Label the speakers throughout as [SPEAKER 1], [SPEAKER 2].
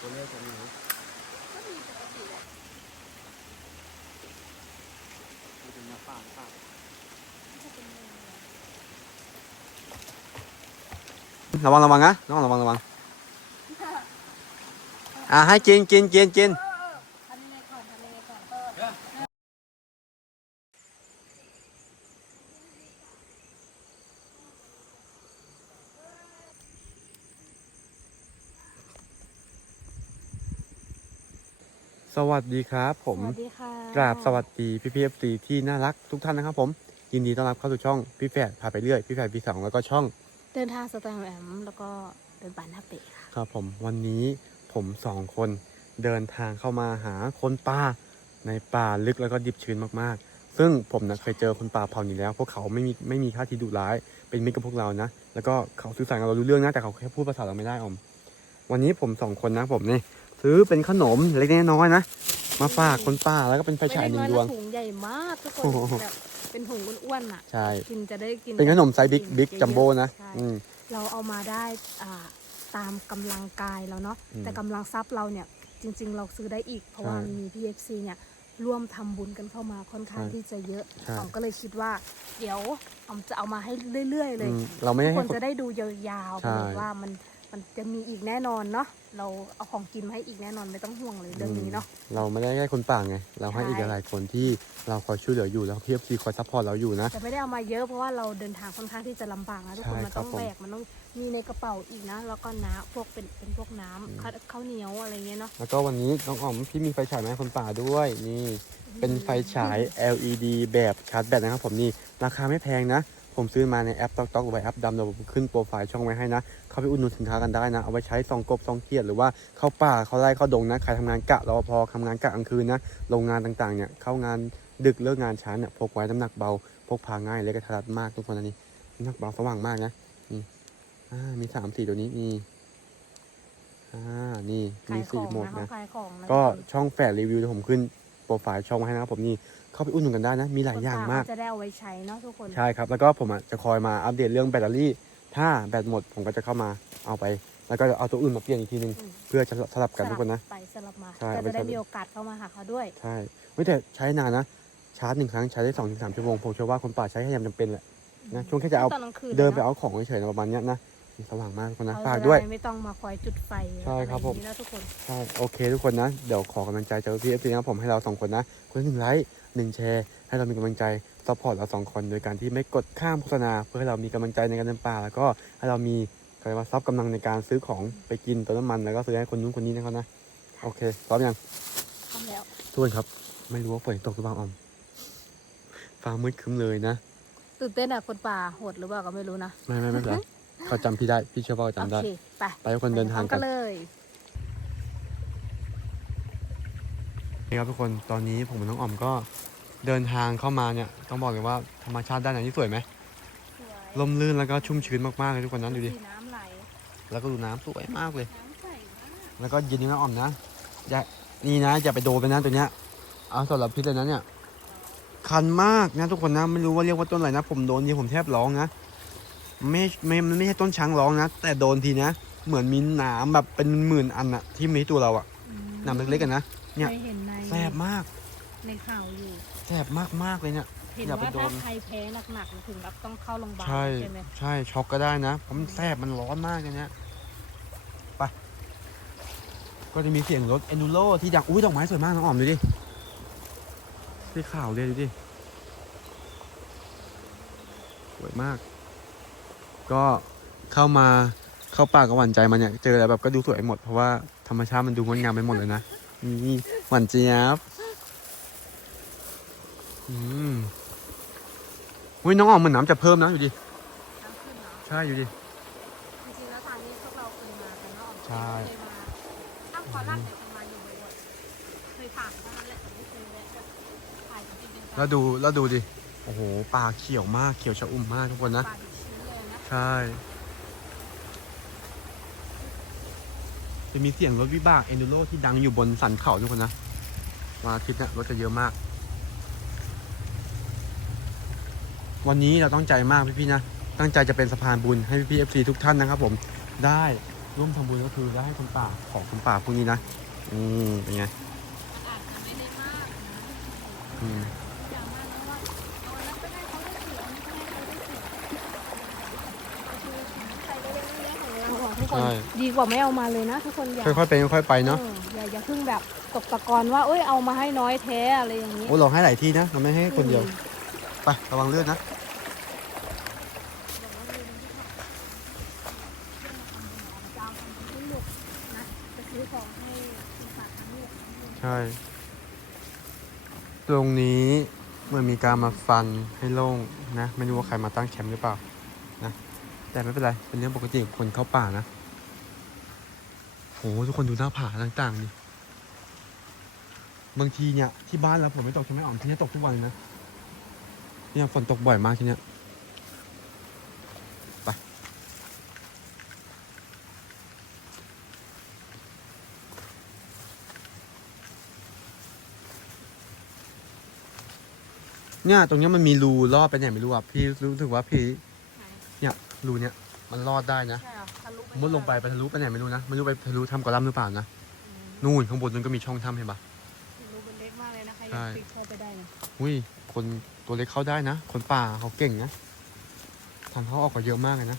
[SPEAKER 1] ตัวเลขจะมีไหม
[SPEAKER 2] ก็มีปกติแหละ
[SPEAKER 1] มันเป็นเนื้อป่าหรือเปล่า
[SPEAKER 2] จะเป็นงู
[SPEAKER 1] ระวังระวังนะน้องระวังระวังอะให้กินกินกินกิน
[SPEAKER 2] เออเออทำยังไงก่อนทำยังไงก่อนเออ
[SPEAKER 1] ส วัสดีครับ ผม
[SPEAKER 2] สวัสดีค่ะ
[SPEAKER 1] กราบสวัสดีพี่พีเอฟซีที่น่ารักทุกท่านนะครับผม ยินดีต้อนรับเข้าสู่ช่องพี่แฝดพาไปเรื่อยพี่แฝดพี่สองแล้วก็ช่อง
[SPEAKER 2] เดินทางสแตมแอมแล้วก็เดินป่าหน้าเป็ดค่ะ
[SPEAKER 1] ครับผมวันนี้ผมสองคนเดินทางเข้ามาหาคนป่าในป่าลึกแล้วก็ดิบชื้นมากๆ ซึ่งผมนะเคยเจอคนป่าเผ่านี้แล้ว พวกเขาไม่มีไม่มีท่าทีดุร้าย เป็นมิตรกับพวกเรานะ แล้วก็เขาสื่อสารกับเรารู้เรื่องนะแต่เขาแค่พูดภาษาเราไม่ได้อม วันนี้ผมสองคนนะผมนี่ ซื้อเป็นขนมเล็กๆน้อยๆนะ มาฝากคนป่าแล้วก็เป็นไฟฉายหนึ่งดวง
[SPEAKER 2] ไม่ไน้อยนะถุงใหญ่มากทุกคน
[SPEAKER 1] โอ้โห
[SPEAKER 2] แบบเป็นถุงอ้วนๆอะ
[SPEAKER 1] ใช่
[SPEAKER 2] กินจะได้กิน
[SPEAKER 1] เป็นขนมไซส์บิ๊กบิ๊ก
[SPEAKER 2] เยอะๆ
[SPEAKER 1] จัมโบ้นะ
[SPEAKER 2] ใช่
[SPEAKER 1] อืม
[SPEAKER 2] เราเอามาได้อ่าตามกำลังกายเราเนาะ
[SPEAKER 1] อืม
[SPEAKER 2] แต่กำลังทรัพย์เราเนี่ยจริง ๆ เราซื้อได้อีก เพราะว่า
[SPEAKER 1] ใช่
[SPEAKER 2] มี PFC เนี่ยร่วมทำบุญกันเข้ามาค่อนข้าง
[SPEAKER 1] ใช่
[SPEAKER 2] ที่จะเยอะ
[SPEAKER 1] ใช่
[SPEAKER 2] อ๋อมก็เลยคิดว่า เดี๋ยวอ๋อมจะเอามาให้เรื่อย ๆ เลย
[SPEAKER 1] อืมเราไม่
[SPEAKER 2] ทุ
[SPEAKER 1] ได้
[SPEAKER 2] กค
[SPEAKER 1] ให้
[SPEAKER 2] น
[SPEAKER 1] คน
[SPEAKER 2] จะได้ดูยาวๆไป
[SPEAKER 1] ใช่
[SPEAKER 2] เลยว่ามันมันจะมีอีกแน่นอนเนาะ เราเอาของกินมาให้อีกแน่นอนไม่ต้องห่วงเลยเรื่องนี้เนาะ
[SPEAKER 1] เราไม่ได้แค่คนป่าไง เราให้
[SPEAKER 2] ใช่
[SPEAKER 1] อีกหลายๆคนที่เราคอยช่วยเหลืออยู่แล้วพีเอฟซีคอยซัพพอร์ตเราอยู่นะ
[SPEAKER 2] แต่ไม่ได้เอามาเยอะเพราะว่าเราเดินทางค่อนข้างที่จะลำบากนะทุกคน
[SPEAKER 1] ใช่
[SPEAKER 2] มันต้อง
[SPEAKER 1] ครับผม
[SPEAKER 2] แบกมันต้องมีในกระเป๋าอีกนะ แล้วก็น้ำพวกเป็นเป็นพวกน้ำ
[SPEAKER 1] อืม
[SPEAKER 2] ข้าวข้าวเหนียวอะไรเงี้ยเนาะ
[SPEAKER 1] แล้วก็วันนี้น้องอ๋อมพี่มีไฟฉายมาให้คนป่าด้วยนี่ เป็นไฟฉาย LED แบบชาร์จแบตนะครับผมนี่ราคาไม่แพงนะ ผมซื้อมาในแอปต๊อกต๊อกหรือว่าแอปดำเดี๋ยวผมขึ้นโปรไฟล์ช่องไว้ให้นะ เข้าไปอุดหนุนสินค้ากันได้นะ เอาไว้ใช้ซองกบซองเขียดหรือว่าเข้าป่าเข้าไร่เข้าดงนะ ใครทำงานกะรอพอทำงานกะกลางคืนนะ โรงงานต่างๆเนี่ยเข้างานดึกเลิกงานช้าเนี่ยพกไว้น้ำหนักเบา พกพาง่ายเล็กกระทัดมากทุกคนอันนี้น้ำหนักเบาสว่างมากนะนี่อ่ามีสามสี่ตัวนี้นี่อ่านี่
[SPEAKER 2] ขา
[SPEAKER 1] มี
[SPEAKER 2] ยข
[SPEAKER 1] สี่
[SPEAKER 2] อง
[SPEAKER 1] โหมด
[SPEAKER 2] นะเขา
[SPEAKER 1] นะ
[SPEAKER 2] ขายของนะ
[SPEAKER 1] ก็
[SPEAKER 2] ทุคน
[SPEAKER 1] ช่องแฝดรีวิวเดี๋ยวผมขึ้นโปรไฟล์ช่องไว้ให้นะครับผมนี่เข้าไปอุดหนุนกันได้นะ มีหลายอย่างมาก
[SPEAKER 2] คนจะได้เอาไว้ใช้เนาะทุกคน
[SPEAKER 1] ใช่ครับ แล้วก็ผมอะจะคอยมาอัปเดตเรื่องแบตเตอรี่ ถ้าแบตหมดผมก็จะเข้ามาเอาไป แล้วก็เอาตัวอื่นมาเปลี่ยนอีกทีนึง
[SPEAKER 2] อืม
[SPEAKER 1] เพื่อจะสลับกันทุกคนนะ
[SPEAKER 2] ไปสลับมา
[SPEAKER 1] ใช่
[SPEAKER 2] ก็
[SPEAKER 1] เอาไป
[SPEAKER 2] จะได้
[SPEAKER 1] สลับ
[SPEAKER 2] มีโอกาสเข้ามาหาเขาด้วย
[SPEAKER 1] ใช่ไม่แต่ใช้นานนะ ชาร์จหนึ่งครั้งใช้ได้สองถึงสามชั่วโมงผมเชื่อว่าคนป่าใช้แค่ยามจำเป็นแหละนะช่วงแค่จะเอา
[SPEAKER 2] ตอนกลางคืน
[SPEAKER 1] เดินไป
[SPEAKER 2] ลยะ
[SPEAKER 1] เอาของเฉยๆนะประมาณเนี้ยนะ นี่สว่างมากทุกคนนะ
[SPEAKER 2] เร
[SPEAKER 1] ฝาก
[SPEAKER 2] จะ
[SPEAKER 1] ด้วย
[SPEAKER 2] ไม่ต้องมาคอยจุดไฟ
[SPEAKER 1] ใช่ครับผม
[SPEAKER 2] อะไอย่างนี้นะทุกคน
[SPEAKER 1] ใช่ โอเคทุกคนนะ เดี๋ยวขอกำลังใจจากพี่เอฟซีนะครับผมให้เราสองคนนะ คนละหนึ่งไลค์หนึ่งแชร์ ให้เรามีกำลังใจซัพพอร์ตเราสองคนโดยการที่ไม่กดข้ามโฆษณา เพื่อให้เรามีกำลังใจในการเดินป่า แล้วก็ให้เรามีกำลังทรัพย์กำลังในการซื้อของไปกินเติมน้ำมันแล้วก็ซื้อให้คนนู้นคนนี้นะครับนะ โอเคพร้อมยัง
[SPEAKER 2] ทำแล้ว
[SPEAKER 1] ทุกคนครับ ไม่รู้ว่าฝนตกหรือเปล่าออมฟ้ามืดครึ้มเลยนะ
[SPEAKER 2] ตื่นเต้นอะคนป่าโหดหรือเปล่าก็ไม่รู้นะ
[SPEAKER 1] ไม่ไม่ไม่เป็นไร เขาจำพี่ได้ พี่เชื่อว่าเขาจำได้
[SPEAKER 2] โอเคไป
[SPEAKER 1] ไปทุกคนเดินทาง
[SPEAKER 2] พร้อม
[SPEAKER 1] กั
[SPEAKER 2] กันนเลย
[SPEAKER 1] นี่ครับทุกคน ตอนนี้ผมกับน้องออมก็เดินทางเข้ามาเนี่ย ต้องบอกเลยว่าธรรมชาติด้านไหนที่สวยไหม
[SPEAKER 2] สวย
[SPEAKER 1] ลมลื่นแล้วก็ชุ่มชื้นมากๆเลยทุกคนนั้นดูดิ
[SPEAKER 2] สีน้ำไหล
[SPEAKER 1] แล้วก็ดูน้ำสวยมากเลย
[SPEAKER 2] น้ำใสมาก
[SPEAKER 1] แล้วก็เย็นนี่นะออมนะ อย่า นี่นะอย่าไปโดนไปนะตัวเนี้ย เอาสำหรับพิษเลยนะเนี่ย คันมากนะทุกคนนะ ไม่รู้ว่าเรียกว่าต้นอะไรนะ ผมโดนทีผมแทบร้องนะ ไม่ไม่มันไม่ใช่ต้นช้างร้องนะ แต่โดนทีนะ เหมือนมีหนามแบบเป็นหมื่นอันอะที่มีที่ตัวเราอะ
[SPEAKER 2] อืม
[SPEAKER 1] หนามเล็กๆกันนะ เนี่ย
[SPEAKER 2] เคยเห็นใน
[SPEAKER 1] แสบมาก
[SPEAKER 2] ในข่าวอยู่
[SPEAKER 1] แสบมากๆเลยเนี่ย
[SPEAKER 2] เห็น
[SPEAKER 1] อย่าไป
[SPEAKER 2] ว่า
[SPEAKER 1] โด
[SPEAKER 2] ถ้าน ใครแพ้หนักๆถึงกับต้องเข้าโรงพยาบาล
[SPEAKER 1] ใช่
[SPEAKER 2] ใช่ไหม
[SPEAKER 1] ใช่ช็อกก็ได้นะเพราะมันแสบมันร้อนมากเลยเนี่ยไปก็จะมีเสียงรถเอนูโรที่ดังอุ้ยดอกไม้สวยมากน้องออมดูดิสีขาวเลยดูดิสวยมาก ก็เข้ามาเข้าป่ากับหวานใจมาเนี่ยเจออะไรแบบก็ดูสวยหมดเพราะว่าธรรมชาติมันดูงดงามไปหมดเลยนะนี่หวานเจี๊ยบอืมอุ้ยน้องออมเหมือนน้ำจะเพิ่มนะอยู่ดิ
[SPEAKER 2] น้ำขึ้นเหรอ
[SPEAKER 1] ใช่อยู่ดิ
[SPEAKER 2] จริงๆแล้วทางนี้พวกเราเคยมากันเนาะ
[SPEAKER 1] ใช่
[SPEAKER 2] เคยมาอ้าวขอลากเนี่ยเคยมาอยู่บ่อยๆเคยผ่านเท่านั้นแหละแต่ไม่เคยแวะแบบถ่ายจริงๆจังๆ
[SPEAKER 1] แล้วดูแล้วดูดิโอ้โหป่าเขียวมากเขียวชะอุ่มมากทุกคนนะ
[SPEAKER 2] ป่าดิบชื้นเลยนะ
[SPEAKER 1] ใช่จะมีเสียงรถวิบากเอนดูโรที่ดังอยู่บนสันเขาทุกคนนะวันอาทิตย์เนี่ยรถจะเยอะมาก วันนี้เราต้องใจมากพี่ๆนะ ตั้งใจจะเป็นสะพานบุญให้พี่ๆเอฟซีทุกท่านนะครับ ผมได้ร่วมทำบุญก็คือได้ให้คนป่าของคนป่าพวกนี้นะ อืมเป็นไง
[SPEAKER 2] อาจจะไม่ คน
[SPEAKER 1] ใช่
[SPEAKER 2] ดีกว่าไม่เอามาเลยนะ ทุกคนอย่า
[SPEAKER 1] ค่อยๆเป็นค่อยๆไปเนาะ
[SPEAKER 2] อออย่าอย่าเพิ่งแบบตกตะกอนว่าเอ้ยเอามาให้น้อยแท้อะไรอย่างนี้
[SPEAKER 1] โอ้เราให้หลายที่นะเราไม่ให้คนเดียว
[SPEAKER 2] อืม
[SPEAKER 1] ไประวังเลือดนะ
[SPEAKER 2] จะเอาของให้หมดนะจะซื้อของให้คุณฝากทั้งหมด
[SPEAKER 1] ใช่ ตรงนี้เหมื่อนมีการมาฟันให้โล่งนะ ไม่รู้ว่าใครมาตั้งแคมป์หรือเปล่านะ แต่ไม่เป็นไร เป็นเรื่องปกติของคนเข้าป่านะ โหทุกคนดูหน้าผาต่างๆนี่บางทีเนี่ยที่บ้านเราฝนไม่ตกใช่ไหมอ่อมที่นี่ตกทุกวันเลยนะเนี่ยฝนตกบ่อยมากที่เนี่ยไปเนี่ยตรงเนี้ยมันมีรูลอดไปไหนไม่รู้อะพี่รู้สึกว่าพี่ เนี่ยรูเนี่ยมันรอดได้นะ มุดลงไปไปทะลุไปไหนไม่รู้นะไม่รู้ไปทะลุทำกอลัมน์หรือเปล่านะนู่นข้างบนนั้นก็มีช่องถ้ำเห็นปะ
[SPEAKER 2] รูเป็นเล็กมากเลยนะคะ
[SPEAKER 1] ใช่
[SPEAKER 2] ยังปิดเข้าไปได้เลย
[SPEAKER 1] อุ้ยคนตัวเล็กเข้าได้นะ คนป่าเขาเก่งนะทางเขาออกก็เยอะมากเลยนะ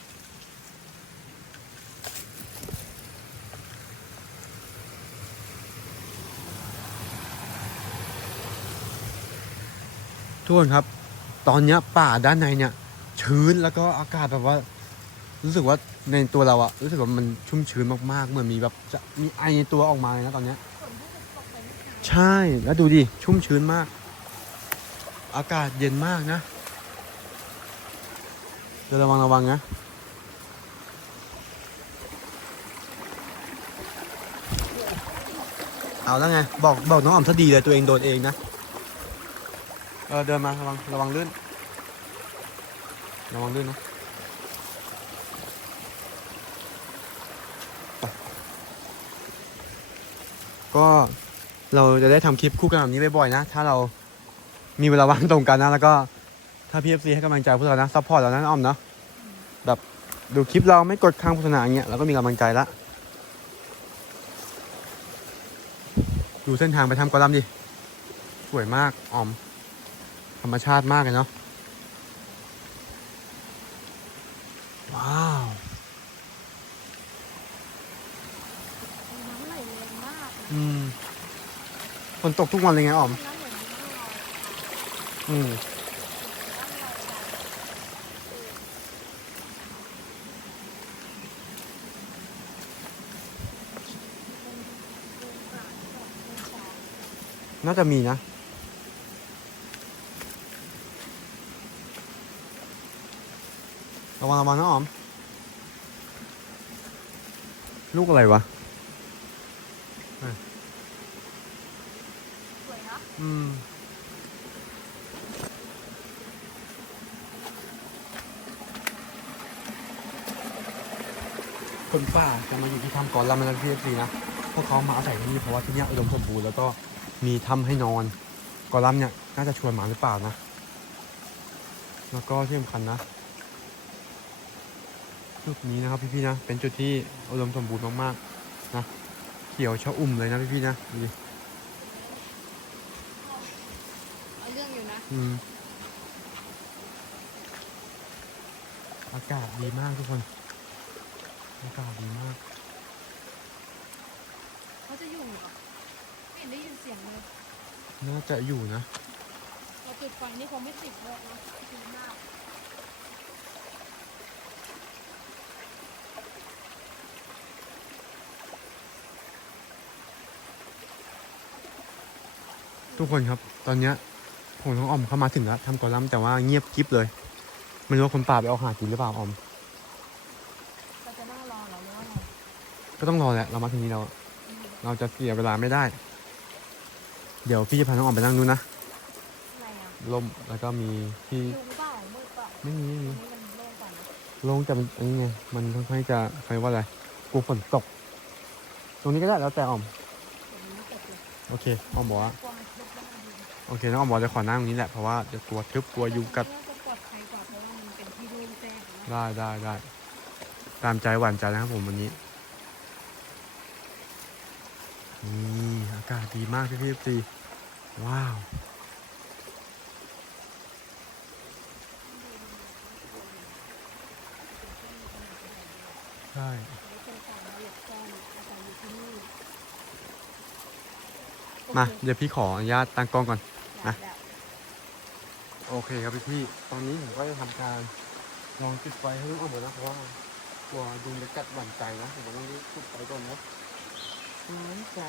[SPEAKER 1] ทุกคนครับ ตอนเนี้ยป่าด้านในเนี่ย ชื้นแล้วก็อากาศแบบว่า รู้สึกว่า ในตัวเราอะรู้สึกว่ามันชุ่มชื้นมากๆ เหมือนมีแบบจะมีไอในตัวออกมาเลยนะตอนเนี้ย
[SPEAKER 2] ฝนเพิ่งจะตกไปเมื่อเช้า
[SPEAKER 1] ใช่แล้วดูดิชุ่มชื้นมาก อากาศเย็นมากนะเดี๋ยวระวังระวังนะเอาแล้วไงบอกบอกน้องอ๋อมซะดีเลยตัวเองโดนเองนะเออเดินมาระวังระวังลื่นระวังลื่นนะ ก็เราจะได้ทำคลิปคู่กันแบบนี้บ่อยๆนะ ถ้าเรามีเวลาว่างตรงกันนะ แล้วก็ถ้าพีเอฟซีให้กำลังใจพวกเรานะซัพพอร์ตเรานะน้องอ๋อมเนาะแบบดูคลิปเราไม่กดข้างโฆษณาอย่างเงี้ยเราก็มีกำลังใจละดูเส้นทางไปทำกอลัมดิ สวยมากออม ธรรมชาติมากเลยเนาะ ว้าว
[SPEAKER 2] น้ำไหลแรงมากนะ
[SPEAKER 1] อืม ฝนตกทุกวันเลยไงออม
[SPEAKER 2] น้ำเหมือนน้ำลอย
[SPEAKER 1] อืมน่าจะมีนะ ระวังระวังนะออม ลูกอะไรวะ
[SPEAKER 2] สวยเนาะ
[SPEAKER 1] อืมคนป่าจะมาอยู่ที่ถ้ำก่อนลำมันพีเอฟซีนะพวกเขามาอาศัยที่นี่เพราะว่าที่นี่อุดมสมบูรณ์แล้วก็มีถ้ำให้นอนกอลัมเนี่ยน่าจะชวนหมาหรือเปล่านะ แล้วก็ที่สำคัญนะจุดนี้นะครับพี่ๆนะ เป็นจุดที่อุดมสมบูรณ์มากๆนะ เขียวชะอุ่มเลยนะพี่ๆนะดูดิ
[SPEAKER 2] เอาเรื่ องอยู่นะ
[SPEAKER 1] อืมอากาศดีมากทุกคน อากาศดีมาก
[SPEAKER 2] เขาจะอยู่เหรอไม่เห็นได้ยินเสียงเลย
[SPEAKER 1] น่าจะอยู่นะ
[SPEAKER 2] เราจุดไฟนี่คงไม่ติดเลยนะดีมาก
[SPEAKER 1] ทุกคนครับ ตอนเนี้ย ผมต้องออมเข้ามาถึงแล้วทำกอลัมน์แต่ว่าเงียบกริบเลย ไม่รู้ว่าคนป่าไปเอาหากินหรือเปล่าออม
[SPEAKER 2] เราจะนั่งรอเหรอหรือว่าไง
[SPEAKER 1] ก็ต้องรอแหละเรามาถึงนี้แล้วอะเราจะเสียเวลาไม่ได้ เดี๋ยวพี่จะพาน้องออมไปนั่งดูนะ
[SPEAKER 2] อะไรอะ
[SPEAKER 1] ล่มแล้วก็มีที่
[SPEAKER 2] ยุงเปล่ามืดเปล่า
[SPEAKER 1] ไม่มีไม่
[SPEAKER 2] ตร
[SPEAKER 1] มี
[SPEAKER 2] งนี้มันโล่งกว่านะ
[SPEAKER 1] ลงแต่มันอันนี้ไงมันค่อนข้างจะใครว่าอะไรกลัวฝนตก ตรงนี้ก็ได้แล้วแต่ออม
[SPEAKER 2] ตรงนี้ไม่ติดเลย
[SPEAKER 1] โอเคออมบอกว่า
[SPEAKER 2] กลัวมันทึบแล้วมันยุง
[SPEAKER 1] โอเคน้องอมบอจะขอนั่งตรงนี้แหละเพราะว่าเดี๋ยวกลัวทึบกลัวยุงกัด
[SPEAKER 2] ตรงนี้น่าจะปลอดภัยกว่าเพราะว่ามันเป็นที่ร่มแจ้ง
[SPEAKER 1] ได้ได้ได้ตามใจหวานใจนะครับผมวันนี้นี่อากาศดีมากพี่พี่ซีว้าวใช่
[SPEAKER 2] มา
[SPEAKER 1] เดี๋ยวพี่ขออนุญาตตั้งกล้องก่อน นะโอเคครับพี่พี่ตอนนี้ผมก็จะทำการลองจุดไฟให้ลูกเอาหมดนะเพราะว่ากลัวยุงจะกัดหวั่นใจนะผมก็ต้องรีบจุดไฟก่อนนะหวั่นใจ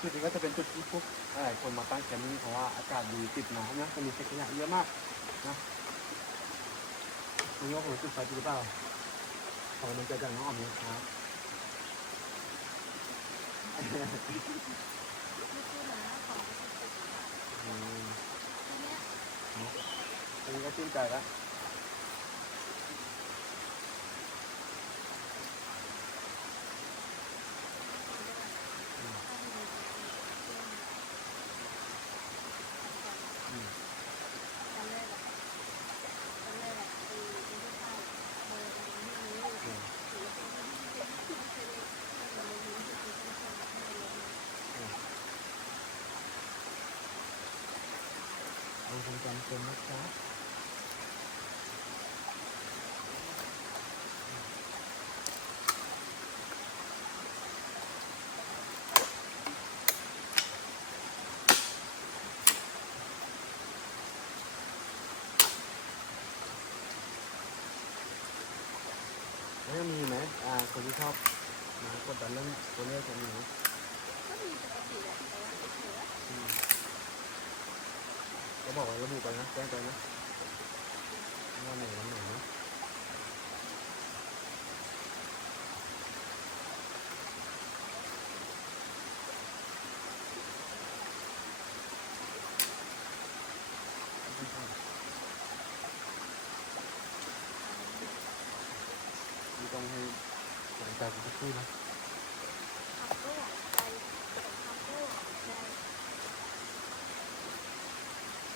[SPEAKER 1] จุดนี้ก็จะเป็นจุดที่พวกหลายคนมาตั้งแคมป์นี่เพราะว่าอากาศดีติดน้ำนะจะมีเศษขยะเยอะมากนะคุณว่าผมจุดไฟดีหรือเปล่าขอมันจะจากน้องออมนะครับ
[SPEAKER 2] นี่คื อหมาของที่สุด
[SPEAKER 1] อืม
[SPEAKER 2] ทีเนี้ย
[SPEAKER 1] อันนี้ก็ชื่นใจแล้ว
[SPEAKER 2] ตอนแรกอะตอนแรกอะคือไม่ได้เข้าเบอร์อะไรไม่รู้ถือเป็นที่เป็นที่เป็นมันเลยรู้สึกว่าไม่ชอบไม่เลย
[SPEAKER 1] เอาความจำเป็นนะครับแล้วยังมีไหมอ่าคนที่ชอบมากดดันเรื่องตัวเลขจะมีไหม
[SPEAKER 2] ก็มีปกติแหละแต่ว่าเฉย
[SPEAKER 1] อืมก็บอกว่าระบุไปนะแจ้งไปนะว่าไหนวันไหนนะไม่ต้องให้ห ลังจากที่พูดนะ
[SPEAKER 2] ทำก็หวานใจทำก็หวานใจ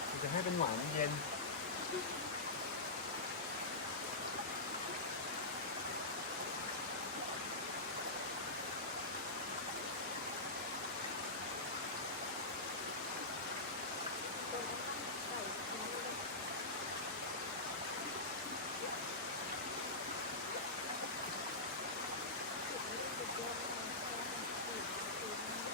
[SPEAKER 1] มันจะให้เป็นหวานเย็น
[SPEAKER 2] ตัวนั้นใส่ชิ้นนี้เลยสุดยอดมากเพราะว่ามันสุดสุดมาก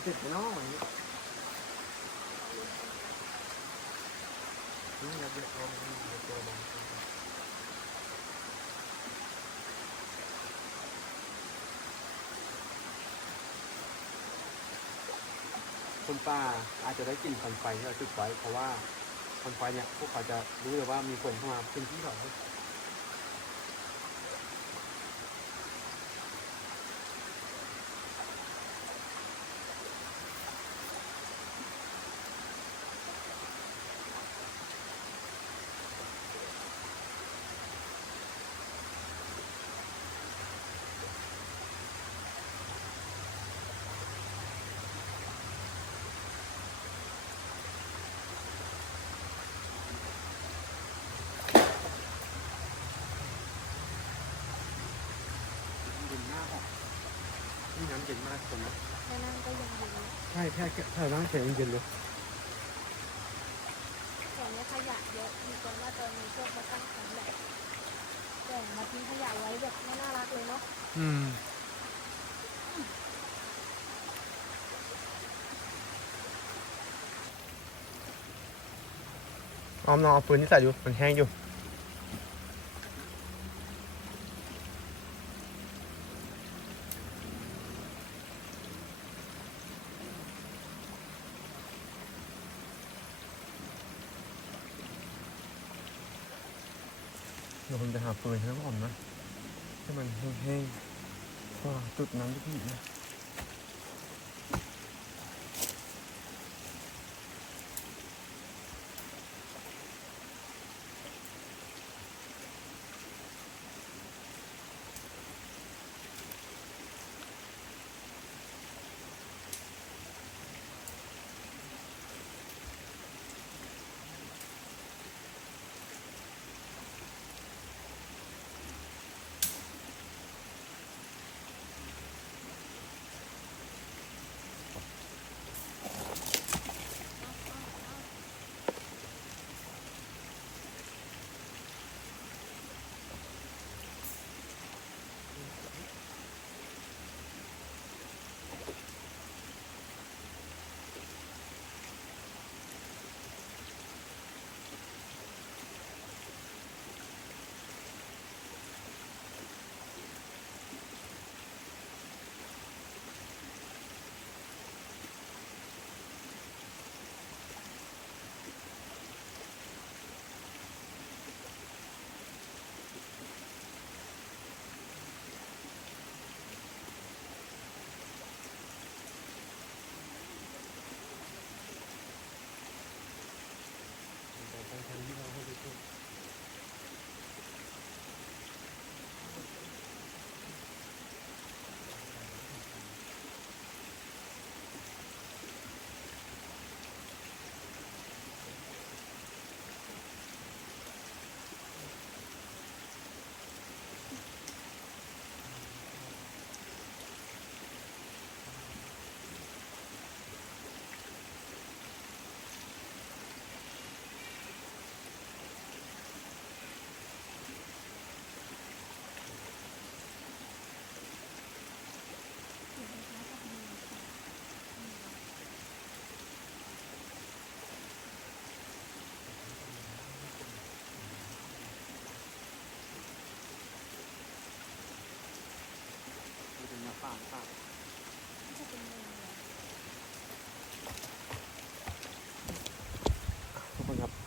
[SPEAKER 1] จะติดไปเนอกวันนี้นี่นะเดี๋ยวเอาเดี๋ยวตัวมันคนป่าอาจจะได้กลิ่นควันไฟที่เราจุดไว้เพราะว่าควันไฟเนี่ยพวกเขาจะรู้เลยว่ามีคนเข้ามาพื้นที่เขา เย็นมากอะนี่น้ำเย็นมากคนน
[SPEAKER 2] แค่นั้นก็ยังอยู่นะ
[SPEAKER 1] ใช่แค่แค่น้ำแข็งเย็นเลย
[SPEAKER 2] แต่เนี้ขยะเยอะมีคนว่าจะมีพวกมาตั้งแคมป์แบบแต่มาทิ้งขยะไว้แบบไม่น่ารักเลยเนาะ
[SPEAKER 1] อืมออมลองเอาฟืนที่ใส่ดูมันแห้งอยู่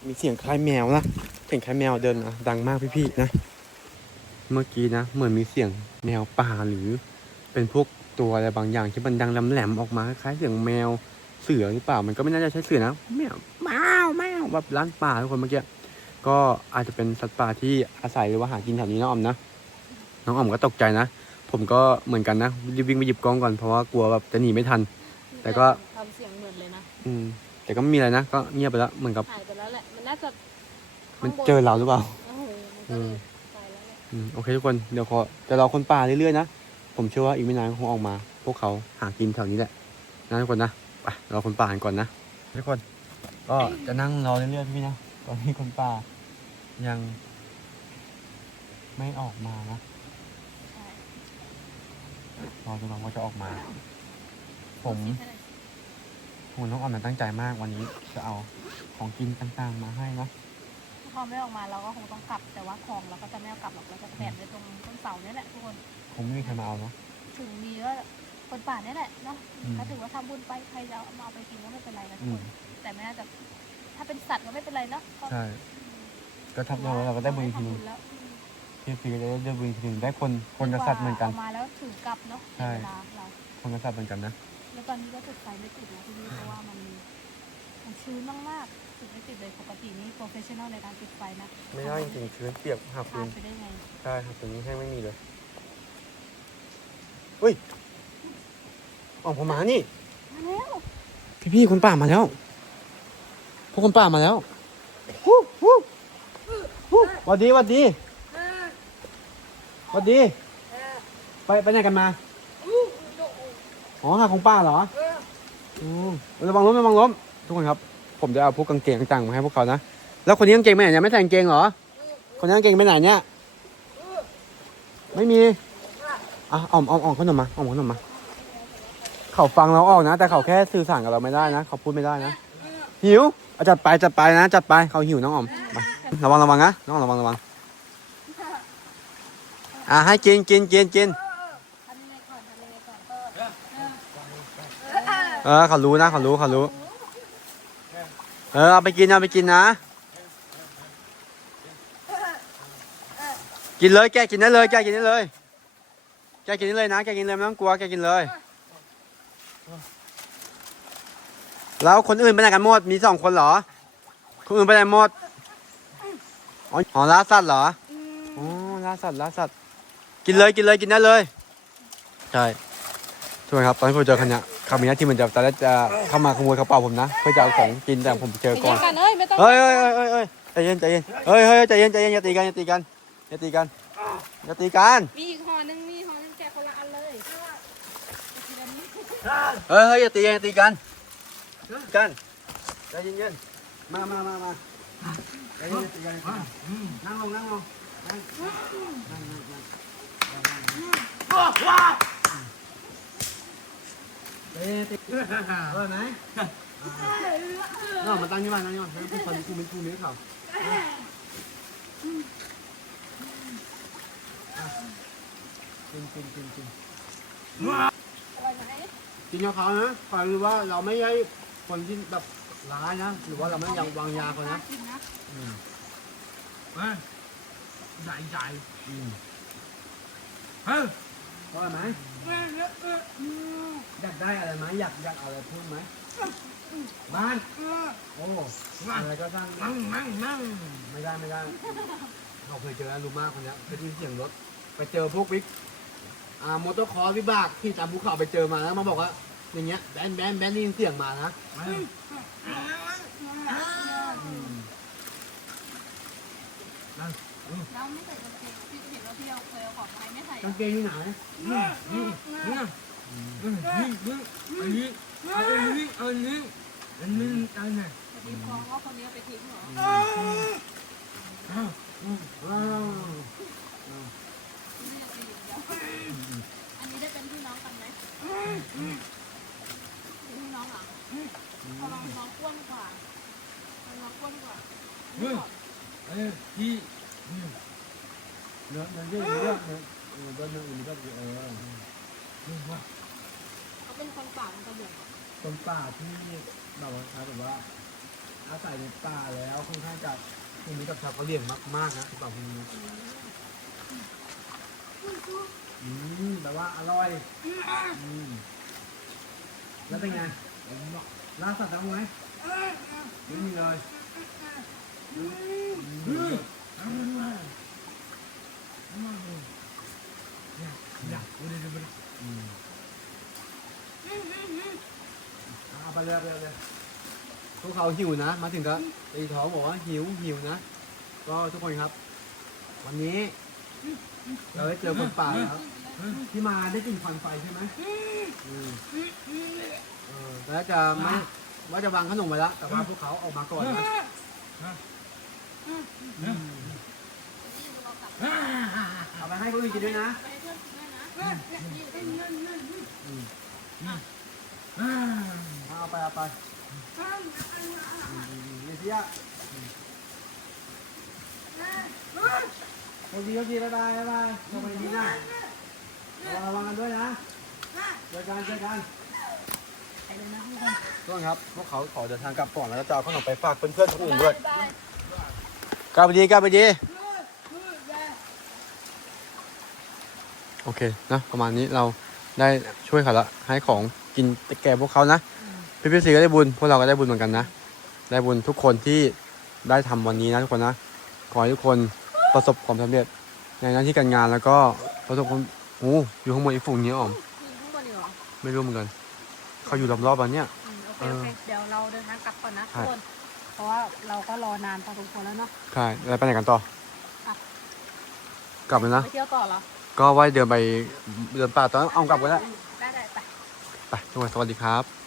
[SPEAKER 1] มีเสียงคล้ายแมวนะเสียงคล้ายแมวเดินนะดังมากพี่ๆนะ เมื่อกี้นะเหมือนมีเสียงแมวป่าหรือ เป็นพวกตัวอะไรบางอย่างที่มันดังลำแหลมออกมาคล้ายเสียงแมวเสือหรือเปล่ามันก็ไม่น่าจะใช่เสือนะแมวแมวแมวแบบร้านป่าทุกคนเมื่อกี้ก็อาจจะเป็นสัตว์ป่าที่อาศัยหรือว่าหากินแถวนี้น้องออมนะน้องออมก็ตกใจนะผมก็เหมือนกันนะรีบวิ่งไปหยิบกล้องก่อนเพราะว่ากลัวแบบจะหนีไม่ทัน แต่ก็
[SPEAKER 2] ทำเสียงเหมือนเลยนะ
[SPEAKER 1] อืมแต่ก็ไม่มีอะไรนะก็เงียบไปแล้วเหมือนกับ
[SPEAKER 2] หายไปแล้วแหละมั นน่าจะ
[SPEAKER 1] มัน
[SPEAKER 2] ข้างบ
[SPEAKER 1] เจอเราหรือเปล่า
[SPEAKER 2] โอ้โหมันก็เลยไปแล้วแหละ
[SPEAKER 1] อืมโอเคทุกคนเดี๋ยวขอจะรอคนป่าเรื่อยๆนะผมเชื่อว่าอีกไม่นานก็คงออกมา พวกเขาหากินแถวนี้แหละนะทุกคนนะไปรอคนป่ากันก่อนนะทุกคน ก็จะนั่งรอเรื่อยๆพี่นะตอนนี้คนป่ายัง ไม่ออกมานะ
[SPEAKER 2] ใช่
[SPEAKER 1] รอจนกว่าเขาจะออกมา ผม
[SPEAKER 2] คิดให้หน่อ ย
[SPEAKER 1] ผมน้องออมนะตั้งใจมากวันนี้จะเอาของกินต่างๆมาให้นะ
[SPEAKER 2] ถ้าเขาไม่ออกมาเราก็คงต้องกลับแต่ว่าของเราก็จะไม่เอากลับหรอกเราจะแขวนไว้ตรงต้นเสาเนี่ยแหละทุกคน
[SPEAKER 1] คงไม่มีใครมาเอาเนาะ
[SPEAKER 2] ถึงมีก็คนป่าเนี่ยแหละเนาะ
[SPEAKER 1] อืม
[SPEAKER 2] ก็ถือว่าทำบุญไปใครจะเอามาเอาไปกินก็ไม่เป็นไรนะทุ
[SPEAKER 1] อื
[SPEAKER 2] กค
[SPEAKER 1] ม
[SPEAKER 2] นแต่ไม่น่าจะถ้าเป็นสัตว์ก็ไม่เป็นไรเนาะก็
[SPEAKER 1] ใช่ก็ทับเราเราก็ได้บุญอีกทีหนึง
[SPEAKER 2] ทำบุญแล้วอืม
[SPEAKER 1] พี่พีก็จะได้บุญอีกทีหนึงได้คนคนกับสัตว์เหมือนกันา
[SPEAKER 2] มาแล้วถือกลับเนาะ
[SPEAKER 1] ใช่
[SPEAKER 2] เวลาเรา
[SPEAKER 1] คนกับสัตว์เหมือนกันนะ
[SPEAKER 2] แล้วตอนนี้ก็จุดไฟไม่ติดแล้วที่นี่เพราะว่ามันมันชื้นมากๆจุดไม่ติดเลยปกตินี่โปรเฟชชั่นอลในการจุดไฟนะ
[SPEAKER 1] ไม่ได้จริงๆชื้นเปียกหัก
[SPEAKER 2] พ
[SPEAKER 1] ฟื
[SPEAKER 2] ลาด
[SPEAKER 1] น
[SPEAKER 2] ไปได้ไง
[SPEAKER 1] ใช่ครับตรงนี้แห้งไม่มีเลยอุ้ยออกผมมานี่
[SPEAKER 2] มาแล้ว
[SPEAKER 1] พี่พี่ๆคนป่ามาแล้ว พวกคนป่ามาแล้วฮู้ฮู้ฮู้หวัดดีหวัดดีหวัดดี ไปไปไหนกันมา อ๋อหาของป้าเหรออืมระวังล้มระวังล้ม ทุกคนครับ ผมจะเอาพวกกางเกงต่างๆมาให้พวกเขานะ แล้วคนนี้กางเกงไปไหนเนี่ยไม่ใส่กางเกงเหรอ คนนี้กางเกงไปไหนเนี่ย ไม่มี อะอ่อมอ่อมเอ่อมขนมมาอ่อมขนมมา เขาฟังเราออกนะ แต่เขาแค่สื่อสารกับเราไม่ได้นะ เขาพูดไม่ได้นะ หิวเอาจัดไปจัดไปนะ จัดไปเขาหิวน้องออมไประวังระวังนะ น้องออมระวังระวัง อะให้กินกินกินกิน
[SPEAKER 2] ทำยังไงก่อนทำยังไงก่อน
[SPEAKER 1] เออเขารู้นะเขารู้เขารู้ เออเอาไปกินเอาไปกินนะ กินเลยแกกินได้เลยแกกินได้เลย แกกินได้เลยนะแกกินเลยไม่ต้องกลัวแกกินเลย แล้วคนอื่นไปไหนกันหมดมีสองคนเหรอ คนอื่นไปไหนหมดอ๋ออ๋อล่าสัตว์เหรออ๋อล่าสัตว์ล่าสัตว์กินเลยกินเลยกินได้เลย ใช่ ทุกคนครับ ตอนที่ผมเจอคันเนี้ยคำนี้ที่มันจะตอนแรกจะเข้ามาขโมยกระเป๋าผมนะ เพื่อจะเอาของกินแต่ผมเจอ
[SPEAKER 2] ไป
[SPEAKER 1] ก่
[SPEAKER 2] แย่
[SPEAKER 1] อน
[SPEAKER 2] งกันเอ้ยไม่ต้อง
[SPEAKER 1] เฮ้ยเฮ้ยเฮ้ยเฮ้ยเฮ้ยใจเย็นใจเย็นเฮ้ยเฮ้ยใจเย็นใจเย็นอย่าตีกันอย่าตีกันอย่าตีกันอย่าตีกัน
[SPEAKER 2] มีอีกห่อหนึงมีห่อหนึงแกะคนละอันเลย
[SPEAKER 1] เฮ้ยเฮ้ยอย่าตีกันอย่าตีกันกันใจเย็นเย็นมามามามาใจเย็นอย่าตีกันอย่าตีกันนั่งลงนั่งลงนั่งนั่งนั่งนั่งใจ เอย่าตีเออไหนน้องมาตั้งยี่บ้านตั้งยี่บ้านให้วคนกูเป็นกูเนื้อเขากินกินกินกิน
[SPEAKER 2] อร่อยไหม
[SPEAKER 1] จริงเขานะขอรู้ว่าเราไม่ใช่คนที่แบบร้ายนะ หรือว่าเราไม่ยังวางยาเขานะ
[SPEAKER 2] กินนะ
[SPEAKER 3] มาใหญ่ใหญ่
[SPEAKER 1] อืม
[SPEAKER 3] เฮ้ย
[SPEAKER 1] ว่าไหม อยากได้อะไรไหมอยากอยากเอาอะไรพูดไหมบ้านโอ้อะไรก็สร้าง
[SPEAKER 3] นั่งนั่งนั่ง
[SPEAKER 1] ไม่ได้ไม่ได้เราเคยเจอลูมาคนเนี้ยไปที่เสียงรถ ไปเจอพวกวิกอ่ามอเตอร์คอร์วิบากที่ตามภูเขาไปเจอมาแล้วมาบอกว่า อย่างเงี้ยแบนแบนแบนได้ยินเสียงมานะ
[SPEAKER 3] มา
[SPEAKER 1] อืม
[SPEAKER 2] เราไม่ใส่กางเกง พี่เห็นว่าพี่เอาเคยเอาของมาให้ไม่ใส่
[SPEAKER 1] กางเกงอยู่ไหน
[SPEAKER 3] นี่นี่นี่นี่นี่อันนี้อันนี้อันนี้อันนี้อันนี้
[SPEAKER 2] จะมีคล้องว่าคนนี้เอาไปทิ้งเหรอ
[SPEAKER 1] อ้าว
[SPEAKER 2] ไม่ได้ไปอยู่แล้วอันนี้ได้เป็นพี่น้องกันไหมเป็นพี่น้องเหรอเพราะน้องน้องอ้วนกว่าน้องอ้วนกว่า
[SPEAKER 3] เฮ้ยเอ้ยที่
[SPEAKER 1] เนื้อเนื้อเยอะเนื้อเนื้อเนื้อเนื้อเนื้อเนื้อเออ
[SPEAKER 2] เขาเป็นคนป่าคนกระเหรี่ยง
[SPEAKER 3] คนป่าที่แบบว่าครับแบบว่าอาศัยในป่าแล้วค่อนข้างจะตรงนี้กับชาวกะเหรี่ยงมากๆนะคุณป่าคุณอืมแบบว่าอร่อยอืมแล้วเป็นไงล่าสัตว์แล้ไหมไม่มีเลยอืม เอาไปเลยเอาไปเลยพวกเขาหิวนะ มาถึงก็ตีท้องบอกว่าหิวหิวนะ ก็ทุกคนครับ วันนี้ เราได้เจอคนป่าแล้วที่มาได้กลิ่นควันไฟใช่ไหมอืมเออแล้วจะไม่ว่าจะวางขนมไว้แล้วแต่ว่าพวกเขาออกมาก่อนนะอืม
[SPEAKER 2] นี่ เอา
[SPEAKER 3] ไปให้คนอื่นกินด้วยนะ
[SPEAKER 2] ไปเพื่อนกินด้วยนเนี่ยนี่เป็นเงินเงิน
[SPEAKER 3] อืมอาไปเอาไปอืมอืมอืมนี่สิอะโอเคโอเคบ๊ายบายบ๊ายบายโชคดีนะระวังกันด้วยนะเจอกันเจอกัน
[SPEAKER 2] ไปเลยน
[SPEAKER 1] คนครับ พวกเขาขอเดินทางกลับก่อนแล้วจะเอาขนมไปฝากเพื่อนๆคนอื่นด้ว
[SPEAKER 2] ย
[SPEAKER 1] กลับไปดีกลับไปดี โอเคนะประมาณนี้เราได้ช่วยเขาละให้ของกินแก่พวกเขานะพี่พี่สีก็ได้บุญพวกเราก็ได้บุญเหมือนกันนะ ได้บุญทุกคนที่ได้ทำวันนี้นะทุกคนนะขอให้ทุกคนประสบความสำเร็จ ในหน้าที่การงานแล้วก็ประสบความโอ้อยู่ข้างบนอีกฝูงนี้อ๋อม
[SPEAKER 2] มีข้างบนอีกเหรอ
[SPEAKER 1] ไม่รู้เหมือนกัน เขาอยู่รอบๆอันเนี้ย
[SPEAKER 2] อืมโอเคโอเคเดี๋ยวเราเดินทางกลับก่อนนะ
[SPEAKER 1] ใช่
[SPEAKER 2] ทุกคนเพราะว่าเราก็รอนานพอสมควรแล้วเนาะ
[SPEAKER 1] ใช่แล้วไปไหนกันต่อ
[SPEAKER 2] อะ
[SPEAKER 1] กลับเลยนะ
[SPEAKER 2] ไปเที่ยวต่อเหรอ
[SPEAKER 1] ก็ว่าเดินไปเดินป่าตอนนั้นเอากลับก็ได้
[SPEAKER 2] ได้ได้ไป
[SPEAKER 1] ไปทุกคนสวัสดีครับ